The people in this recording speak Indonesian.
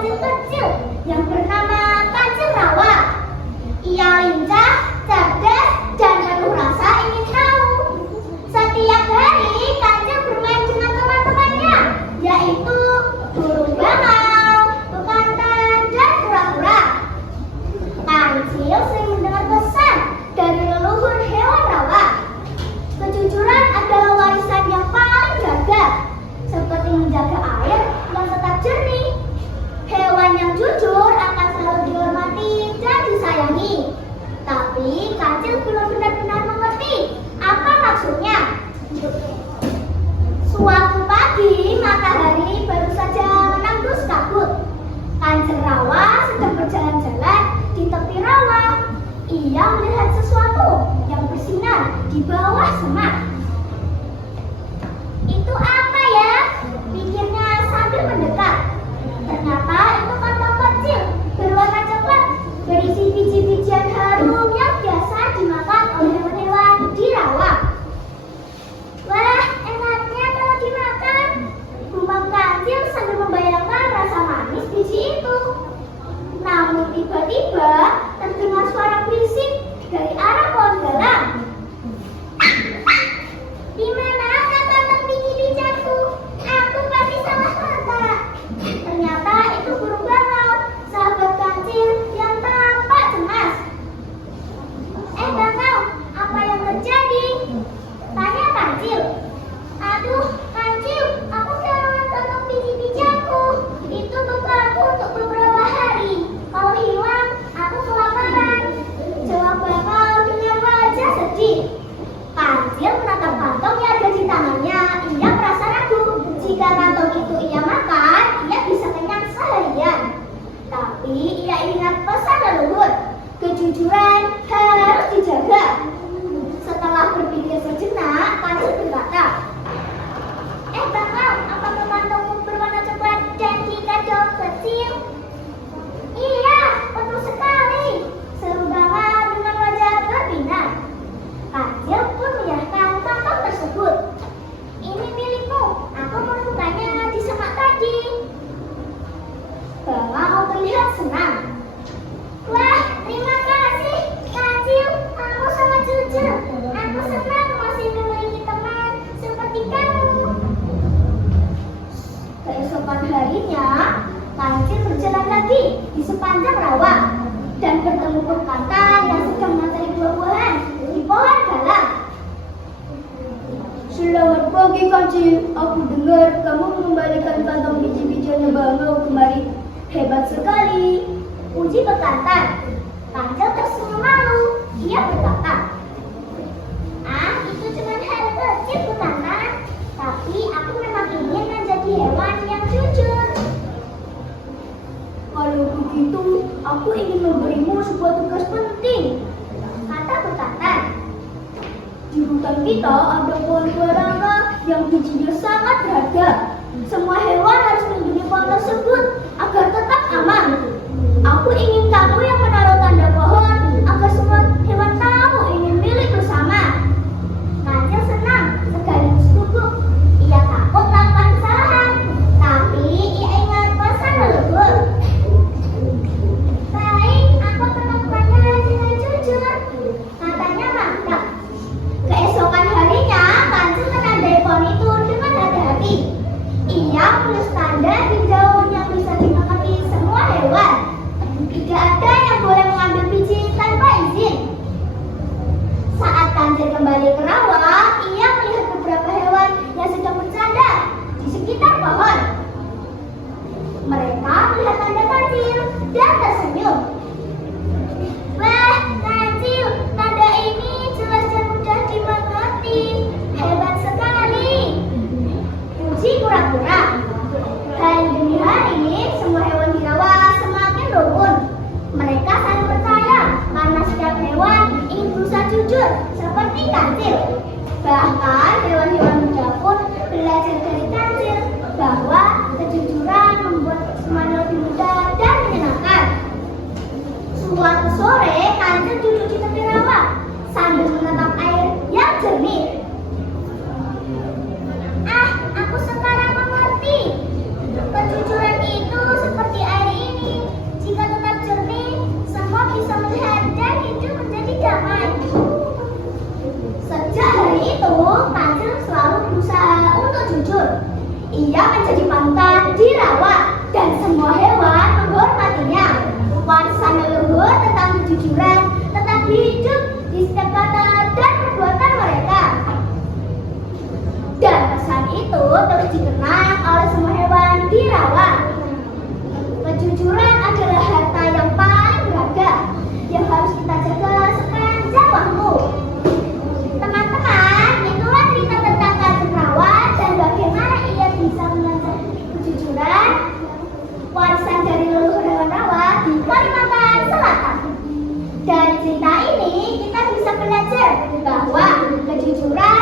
kancil kecil yang bernama Kancil Rawa. Ia lincah, cerdas, dan penuh rasa ingin tahu. Setiap hari Kancil bermain dengan teman-temannya, yaitu burung bangau, bekantan, dan kura-kura. Kancil sering mendengar pesan dari leluhur hewan rawa. Kejujuran adalah warisan yang paling gagah, seperti menjaga air yang tetap jernih. Hewan yang jujur akan selalu dihormati dan disayangi. Tapi Kancil belum benar-benar mengerti apa maksudnya. Suatu pagi, matahari baru saja menembus kabut. Kancil Rawa sedang berjalan-jalan di tepi rawa. Ia melihat sesuatu yang bersinar di bawah semak. Itu apa ya? Pikirnya sambil mendekat. Ternyata itu kantong kecil berwarna coklat berisi biji-bijian harum yang biasa dimakan oleh hewan-hewan di rawa. Wah, enaknya kalau dimakan. Gumam Kancil sambil membayangkan rasa manis biji itu. Namun tiba-tiba terdengar suara berisik dari arah pohon galang. Di mana kantong biji-bijianku? Aku pasti salah kata. Ternyata itu burung bangau, sahabat Kancil yang tampak cemas. Bangau, apa yang terjadi? Tanya Kancil. Aduh, Kancil, aku kehilangan kantong biji-bijianku. Itu bekalku untuk beberapa hari. Kalau hilang, aku kelaparan. Jawab bangau dengan wajah sedih. Kancil menatap kantong yang ada di tangannya. Ia merasa ragu. Jika kantong itu ia makan, ia bisa kenyang seharian. Tapi ia ingat pesan leluhur. Kejujuran harus dijaga. Setelah berpikir sejenak, Kancil berkata, Bangau, apakah kantongmu berwarna coklat dan dikacau kecil? Iya, betul sekali. Seru Bangau dengan wajah berbinar. Kancil pun menyerahkan kantong tersebut. Ini milikmu, aku menemukannya di semak tadi. Bangau terlihat senang. Wah, terima kasih, Kancil. Kamu sangat jujur. Aku senang masih memiliki teman seperti kamu. Keesokan harinya, Kancil berjalan lagi di sepanjang rawa dan bertemu bekantan yang sedang mencari buah-buahan di pohon galang. Selamat pagi, Kancil. Aku dengar kamu mengembalikan kantong biji-bijiannya Bangau kemari. Hebat sekali, puji bekantan. Kancil tersenyum malu. Ia berkata, itu cuma hal kecil bekantan. Tapi aku memang ingin menjadi hewan yang jujur. Kalau begitu, aku ingin memberimu sebuah tugas penting, Kata bekantan. Di hutan kita ada pohon guarana yang bijinya sangat berharga. Semua hewan harus melindungi pohon tersebut agar tetap aman. Aku ingin kamu yang menaruh tanda pohon agar semua hewan tahu ini milik bersama. Kancil senang sekaligus gugup. Ia takut melakukan kesalahan, tapi ia ingat pesan leluhur. Baik, aku akan melakukannya dengan jujur. Katanya mantap. Keesokan harinya, Kancil menandai pohon itu dengan hati-hati. Ia menulis tanda di daun yang bisa dimengerti semua hewan. Tidak ada yang boleh mengambil biji tanpa izin. Saat Kancil kembali ke rawa, ia melihat beberapa hewan yang sedang bercanda di sekitar pohon. Mereka melihat tanda Kancil dan tersenyum. Wah, Kancil, tanda ini jelas dan mudah dimengerti. Hebat sekali. Puji kura-kura. Hari demi hari, semua hewan di rawa semakin rukun. Mereka saling percaya karena setiap hewan ingin berusaha jujur seperti Kancil. Bahkan hewan-hewan muda pun belajar dari Kancil bahwa kejujuran membuat semuanya lebih mudah dan menyenangkan. Suatu sore, Kancil duduk di tepi rawa sambil menatap air yang jernih. Aku sekarang mengerti. Kejujuran itu seperti air Ia menjadi panutan, dirawat, dan semua hewan menghormatinya. Warisan leluhur tentang kejujuran tetap hidup di setiap kata dan perbuatan mereka. Dan pesan itu terus dikenang oleh semua hewan dirawat. Kejujuran adalah harta yang paling berharga yang harus kita jaga sepanjang waktu. Teman-teman, itulah cerita tentang Kartikawan dan bagaimana ia bisa mengajar kejujuran, warisan dari leluhur hewan rawa di Kalimantan Selatan. Dari cerita ini kita bisa belajar bahwa kejujuran